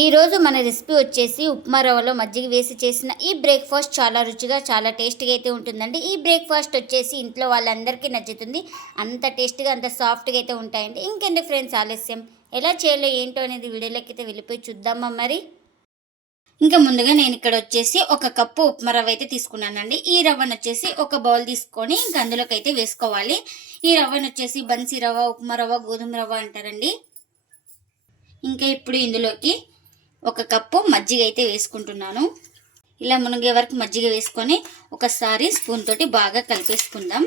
ఈరోజు మన రెసిపీ వచ్చేసి ఉప్మా రవ్వలో మజ్జిగ వేసి చేసిన ఈ బ్రేక్ఫాస్ట్ చాలా రుచిగా చాలా టేస్టీగా అయితే ఉంటుందండి. ఈ బ్రేక్ఫాస్ట్ వచ్చేసి ఇంట్లో వాళ్ళందరికీ నచ్చుతుంది. అంత టేస్టీగా అంత సాఫ్ట్గా అయితే ఉంటాయండి. ఇంకెందుకు ఫ్రెండ్స్ ఆలస్యం, ఎలా చేయాలో ఏంటో అనేది వీడియోలోకి అయితే వెళ్ళిపోయి చూద్దామా మరి. ఇంకా ముందుగా నేను ఇక్కడ వచ్చేసి 1 కప్పు ఉప్మా రవ్వ అయితే తీసుకున్నానండి. ఈ రవ్వను వచ్చేసి ఒక బౌల్ తీసుకొని ఇంకా అందులోకి అయితే వేసుకోవాలి. ఈ రవ్వను వచ్చేసి బన్సీ రవ్వ, ఉప్మా రవ్వ, గోధుమ రవ్వ అంటారండి. ఇంకా ఇప్పుడు ఇందులోకి 1 కప్పు మజ్జిగ అయితే వేసుకుంటున్నాను. ఇలా మునిగే వరకు మజ్జిగ వేసుకొని ఒకసారి స్పూన్ తోటి బాగా కలిపేసుకుందాం.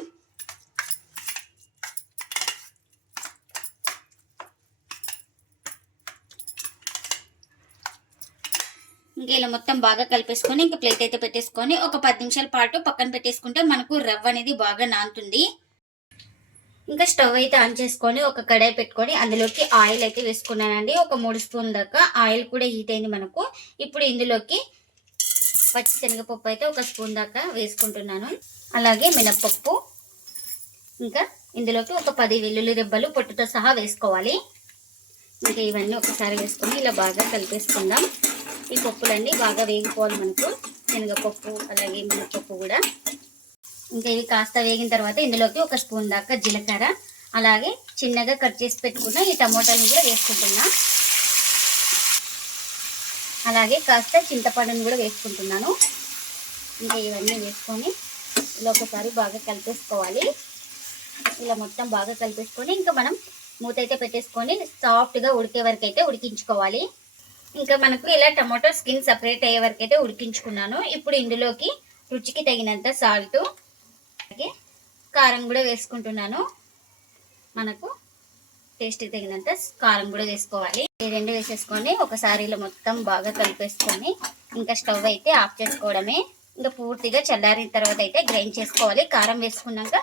ఇంకా ఇలా మొత్తం బాగా కలిపేసుకొని ఇంకా ప్లేట్ అయితే పెట్టేసుకొని ఒక 10 నిమిషాల పాటు పక్కన పెట్టేసుకుంటే మనకు రవ్వ అనేది బాగా నానుతుంది. ఇంకా స్టవ్ అయితే ఆన్ చేసుకొని ఒక కడాయి పెట్టుకొని అందులోకి ఆయిల్ అయితే వేసుకున్నానండి. ఒక 3 స్పూన్ల దాకా ఆయిల్ కూడా హీట్ అయింది మనకు. ఇప్పుడు ఇందులోకి పచ్చి శనగపప్పు అయితే 1 స్పూన్ దాకా వేసుకుంటున్నాను. అలాగే మినప్పప్పు, ఇంకా ఇందులోకి ఒక 10 వెల్లుల్లి రెబ్బలు పొట్టుతో సహా వేసుకోవాలి. ఇంకా ఇవన్నీ ఒకసారి వేసుకొని ఇలా బాగా కలిపేసుకుందాం. ఈ పప్పులన్నీ బాగా వేగిపోవాలి మనకు, శనగపప్పు అలాగే మినప్పప్పు కూడా. ఇంకా ఇవి కాస్త వేగిన తర్వాత ఇందులోకి 1 స్పూన్ దాకా జీలకర్ర, అలాగే చిన్నగా కట్ చేసి పెట్టుకున్న ఈ టమోటాలను కూడా వేసుకుంటున్నా. అలాగే కాస్త చింతపండును కూడా వేసుకుంటున్నాను. ఇంకా ఇవన్నీ వేసుకొని ఇలా ఒకసారి బాగా కలిపేసుకోవాలి. ఇలా మొత్తం బాగా కలిపేసుకొని ఇంకా మనం మూత అయితే పెట్టేసుకొని సాఫ్ట్గా ఉడికే వరకు అయితే ఉడికించుకోవాలి. ఇంకా మనకు ఇలా టమాటో స్కిన్ సపరేట్ అయ్యే వరకు అయితే ఉడికించుకున్నాను. ఇప్పుడు ఇందులోకి రుచికి తగినంత సాల్ట్, అలాగే కారం కూడా వేసుకుంటున్నాను. మనకు టేస్ట్కి తగినంత కారం కూడా వేసుకోవాలి. ఈ రెండు వేసేసుకొని ఒకసారి ఇలా మొత్తం బాగా కలిపేసుకొని ఇంకా స్టవ్ అయితే ఆఫ్ చేసుకోవడమే. ఇంకా పూర్తిగా చల్లారిన తర్వాత అయితే గ్రైండ్ చేసుకోవాలి. కారం వేసుకున్నాక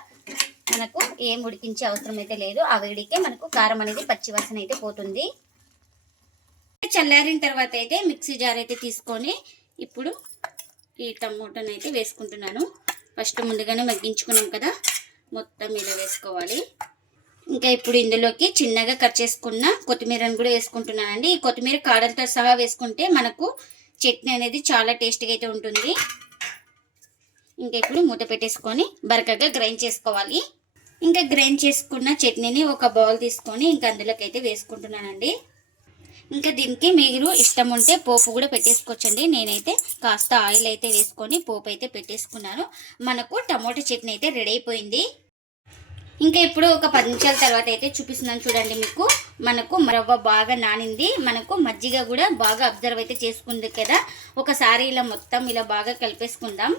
మనకు ఏం ఉడికించే అవసరం అయితే లేదు. ఆ వేడికే మనకు కారం అనేది పచ్చివాసన అయితే పోతుంది. చల్లారిన తర్వాత అయితే మిక్సీ జార్ అయితే తీసుకొని ఇప్పుడు ఈ టమోటాను అయితే వేసుకుంటున్నాను. ఫస్ట్ ముందుగానే మగ్గించుకున్నాం కదా, మొత్తం ఇలా వేసుకోవాలి. ఇంకా ఇప్పుడు ఇందులోకి చిన్నగా కట్ చేసుకున్న కొత్తిమీరను కూడా వేసుకుంటున్నానండి. ఈ కొత్తిమీర కాడలతో సహా వేసుకుంటే మనకు చట్నీ అనేది చాలా టేస్టీగా అయితే ఉంటుంది. ఇంకా ఇప్పుడు మూత పెట్టేసుకొని బరకగా గ్రైండ్ చేసుకోవాలి. ఇంకా గ్రైండ్ చేసుకున్న చట్నీని ఒక బౌల్ తీసుకొని ఇంకా అందులోకి అయితే వేసుకుంటున్నానండి. ఇంకా దీనికి మీరు ఇష్టం ఉంటే పోపు కూడా పెట్టేసుకోవచ్చండి. నేనైతే కాస్త ఆయిల్ అయితే వేసుకొని పోపు అయితే పెట్టేసుకున్నాను. మనకు టమోటా చట్నీ అయితే రెడీ అయిపోయింది. ఇంకా ఇప్పుడు ఒక 10 నిమిషాల తర్వాత అయితే చూపిస్తున్నాను చూడండి. మీకు మనకు రవ్వ బాగా నానింది. మనకు మజ్జిగ కూడా బాగా అబ్జర్వ్ అయితే చేసుకుంది కదా. ఒకసారి ఇలా మొత్తం ఇలా బాగా కలిపేసుకుందాం.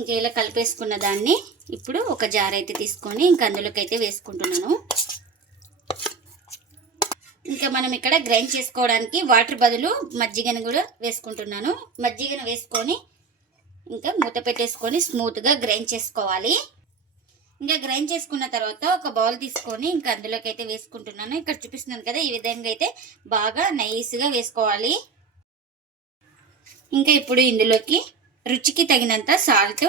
ఇంకా ఇలా కలిపేసుకున్న దాన్ని ఇప్పుడు ఒక జార్ అయితే తీసుకొని ఇంకా అందులోకి అయితే వేసుకుంటున్నాను. ఇంకా మనం ఇక్కడ గ్రైండ్ చేసుకోవడానికి వాటర్ బదులు మజ్జిగను కూడా వేసుకుంటున్నాను. మజ్జిగను వేసుకొని ఇంకా మూత పెట్టేసుకొని స్మూత్గా గ్రైండ్ చేసుకోవాలి. ఇంకా గ్రైండ్ చేసుకున్న తర్వాత ఒక బౌల్ తీసుకొని ఇంకా అందులోకి అయితే వేసుకుంటున్నాను. ఇక్కడ చూపిస్తున్నాను కదా, ఈ విధంగా అయితే బాగా నైస్గా వేసుకోవాలి. ఇంకా ఇప్పుడు ఇందులోకి రుచికి తగినంత సాల్ట్,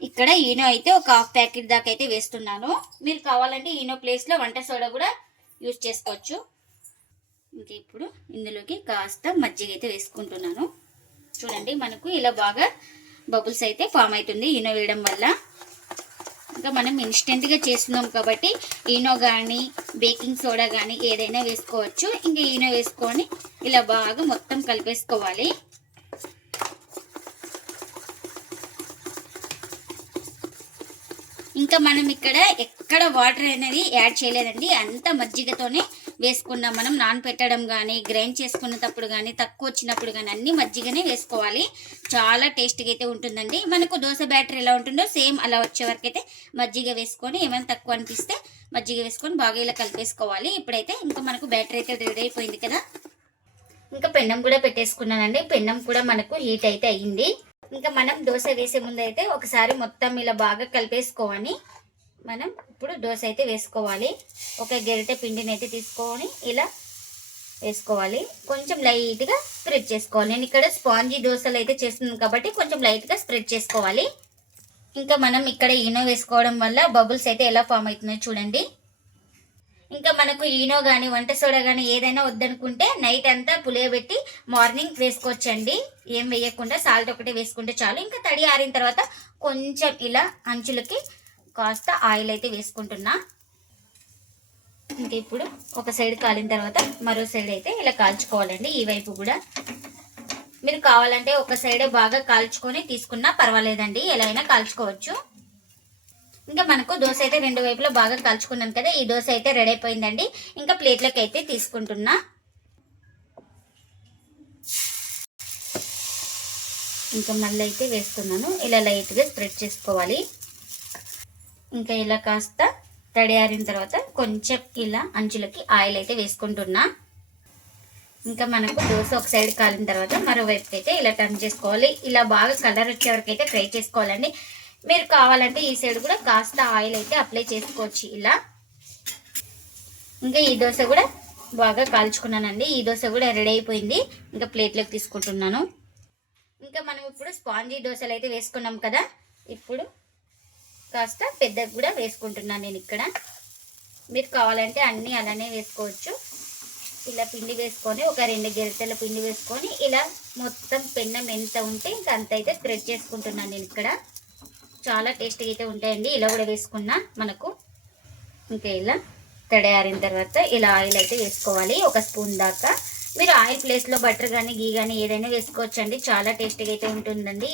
ఇక్కడ ఈనో అయితే ఒక 1/2 ప్యాకెట్ దాకా అయితే వేస్తున్నాను. మీరు కావాలంటే ఈనో ప్లేస్లో వంట సోడా కూడా యూజ్ చేసుకోవచ్చు. ఇంకా ఇప్పుడు ఇందులోకి కాస్త మజ్జిగ అయితే వేసుకుంటున్నాను. చూడండి మనకు ఇలా బాగా బబుల్స్ అయితే ఫామ్ అవుతుంది ఈనో వేయడం వల్ల. ఇంకా మనం ఇన్స్టెంట్గా చేస్తున్నాం కాబట్టి ఈనో కానీ బేకింగ్ సోడా కానీ ఏదైనా వేసుకోవచ్చు. ఇంకా ఈనో వేసుకొని ఇలా బాగా మొత్తం కలిపేసుకోవాలి. ఇంకా మనం ఇక్కడ ఎక్కడ వాటర్ అనేది యాడ్ చేయలేదండి. అంతా మజ్జిగతోనే వేసుకున్నాం. మనం నానపెట్టడం కానీ గ్రైండ్ చేసుకున్నప్పుడు కానీ తక్కువ వచ్చినప్పుడు కానీ అన్ని మజ్జిగనే వేసుకోవాలి. చాలా టేస్ట్గా అయితే ఉంటుందండి. మనకు దోశ బ్యాటర్ ఎలా ఉంటుందో సేమ్ అలా వచ్చే వరకు అయితే మజ్జిగ వేసుకొని ఏమైనా తక్కువ అనిపిస్తే మజ్జిగ వేసుకొని బాగా ఇలా కలిపేసుకోవాలి. ఇప్పుడైతే ఇంకా మనకు బ్యాటర్ అయితే రెడీ అయిపోయింది కదా. ఇంకా పెన్నం కూడా పెట్టేసుకున్నానండి. పెన్నం కూడా మనకు హీట్ అయితే అయ్యింది. ఇంకా మనం దోశ వేసే ముందు అయితే ఒకసారి మొత్తం ఇలా బాగా కలిపేసుకోవాలి. మనం ఇప్పుడు దోశ అయితే వేసుకోవాలి. ఒక గరిటె పిండిని అయితే తీసుకొని ఇలా వేసుకోవాలి. కొంచెం లైట్గా స్ప్రెడ్ చేసుకోవాలి. నేను ఇక్కడ స్పాంజీ దోశలు అయితే చేస్తున్నాను కాబట్టి కొంచెం లైట్గా స్ప్రెడ్ చేసుకోవాలి. ఇంకా మనం ఇక్కడ ఈనో వేసుకోవడం వల్ల బబుల్స్ అయితే ఎలా ఫామ్ అవుతున్నాయో చూడండి. ఇంకా మనకు ఈనో కానీ వంట సోడా కానీ ఏదైనా వద్దనుకుంటే నైట్ అంతా పులియబెట్టి మార్నింగ్ వేసుకోవచ్చండి. ఏం వేయకుండా సాల్ట్ ఒకటే వేసుకుంటే చాలు. ఇంకా తడి ఆరిన తర్వాత కొంచెం ఇలా అంచులకి కాస్త ఆయిల్ అయితే వేసుకుంటున్నా. ఇంకా ఇప్పుడు ఒక సైడ్ కాలిన తర్వాత మరో సైడ్ అయితే ఇలా కాల్చుకోవాలండి. ఈ వైపు కూడా మీరు కావాలంటే ఒక సైడే బాగా కాల్చుకొని తీసుకున్నా పర్వాలేదండి, ఎలా అయినా కాల్చుకోవచ్చు. ఇంకా మనకు దోశ అయితే రెండు వైపులా బాగా కాల్చుకున్నాను కదా, ఈ దోశ అయితే రెడీ అయిపోయిందండి. ఇంకా ప్లేట్లోకి అయితే తీసుకుంటున్నా. ఇంకా మళ్ళీ అయితే వేస్తున్నాను. ఇలా లైట్గా స్ప్రెడ్ చేసుకోవాలి. ఇంకా ఇలా కాస్త తడియారిన తర్వాత కొంచెం ఇలా అంచులకి ఆయిల్ అయితే వేసుకుంటున్నా. ఇంకా మనకు దోశ ఒక సైడ్ కాలిన తర్వాత మరోవైపుకి అయితే ఇలా టర్న్ చేసుకోవాలి. ఇలా బాగా కలర్ వచ్చే వరకు అయితే ఫ్రై చేసుకోవాలండి. మీరు కావాలంటే ఈ సైడ్ కూడా కాస్త ఆయిల్ అయితే అప్లై చేసుకోవచ్చు ఇలా. ఇంకా ఈ దోశ కూడా బాగా కాల్చుకున్నానండి. ఈ దోశ కూడా రెడీ అయిపోయింది. ఇంకా ప్లేట్లోకి తీసుకుంటున్నాను. ఇంకా మనం ఇప్పుడు స్పాంజీ దోశలు అయితే వేసుకున్నాం కదా, ఇప్పుడు కాస్త పెద్దగా కూడా వేసుకుంటున్నాను నేను ఇక్కడ. మీరు కావాలంటే అన్నీ అలానే వేసుకోవచ్చు. ఇలా పిండి వేసుకొని ఒక 2 గరిటెల పిండి వేసుకొని ఇలా మొత్తం పెన్నం ఎంత ఉంటే ఇంకా అంత అయితే స్ప్రెడ్ చేసుకుంటున్నాను నేను ఇక్కడ. చాలా టేస్టీగా అయితే ఉంటాయండి ఇలా కూడా వేసుకున్నా మనకు. ఇంకా ఇలా తడియారిన తర్వాత ఇలా ఆయిల్ అయితే వేసుకోవాలి, ఒక స్పూన్ దాకా. మీరు ఆయిల్ ప్లేస్లో బటర్ కానీ గీ కానీ ఏదైనా వేసుకోవచ్చండి, చాలా టేస్టీగా అయితే ఉంటుందండి.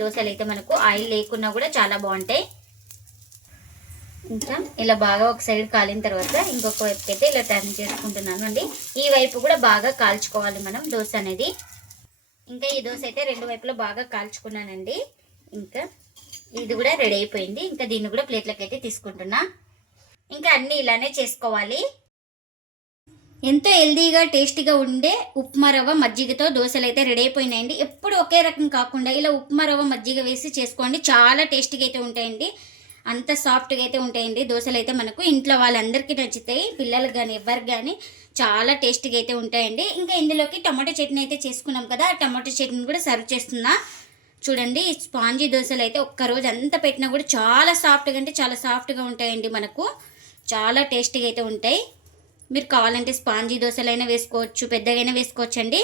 దోశలు అయితే మనకు ఆయిల్ లేకున్నా కూడా చాలా బాగుంటాయి. ఇంకా ఇలా బాగా ఒక సైడ్ కాలిన తర్వాత ఇంకొక వైపుకి అయితే ఇలా టర్న్ చేసుకుంటున్నాను అండి. ఈ వైపు కూడా బాగా కాల్చుకోవాలి మనం దోశ అనేది. ఇంకా ఈ దోశ అయితే రెండు వైపులో బాగా కాల్చుకున్నానండి. ఇంకా ఇది కూడా రెడీ అయిపోయింది. ఇంకా దీన్ని కూడా ప్లేట్లోకి అయితే తీసుకుంటున్నా. ఇంకా అన్నీ ఇలానే చేసుకోవాలి. ఎంతో హెల్దీగా టేస్టీగా ఉండే ఉప్మా రవ్వ మజ్జిగతో దోశలు అయితే రెడీ అయిపోయినాయండి. ఎప్పుడు ఒకే రకం కాకుండా ఇలా ఉప్మా రవ్వ మజ్జిగ వేసి చేసుకోండి, చాలా టేస్టీగా అయితే ఉంటాయండి. అంత సాఫ్ట్గా అయితే ఉంటాయండి దోశలు అయితే మనకు. ఇంట్లో వాళ్ళందరికీ నచ్చుతాయి, పిల్లలకు కానీ ఎవరికి కానీ చాలా టేస్టీగా అయితే ఉంటాయండి. ఇంకా ఇందులోకి టమాటో చట్నీ అయితే చేసుకున్నాం కదా, ఆ టమాటో చట్నీ కూడా సర్వ్ చేస్తున్నా. చూడండి, స్పాంజీ దోశలు అయితే ఒక్కరోజు అంతా పెట్టినా కూడా చాలా సాఫ్ట్గా అంటే చాలా సాఫ్ట్గా ఉంటాయండి మనకు. చాలా టేస్టీగా అయితే ఉంటాయి. మీరు కావాలంటే స్పాంజీ దోశలైనా వేసుకోవచ్చు, పెద్దగైనా వేసుకోవచ్చండి.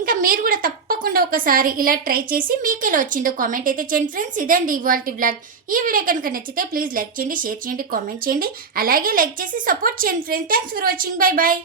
ఇంకా మీరు కూడా తప్పకుండా ఒకసారి ఇలా ట్రై చేసి మీకు ఎలా వచ్చిందో కామెంట్ అయితే చేయండి ఫ్రెండ్స్. ఇదండి ఇవాల్టి వ్లాగ్. ఈ వీడియో కనుక నచ్చితే ప్లీజ్ లైక్ చేయండి, షేర్ చేయండి, కామెంట్ చేయండి. అలాగే లైక్ చేసి సపోర్ట్ చేయండి friends. Thanks for watching. Bye bye.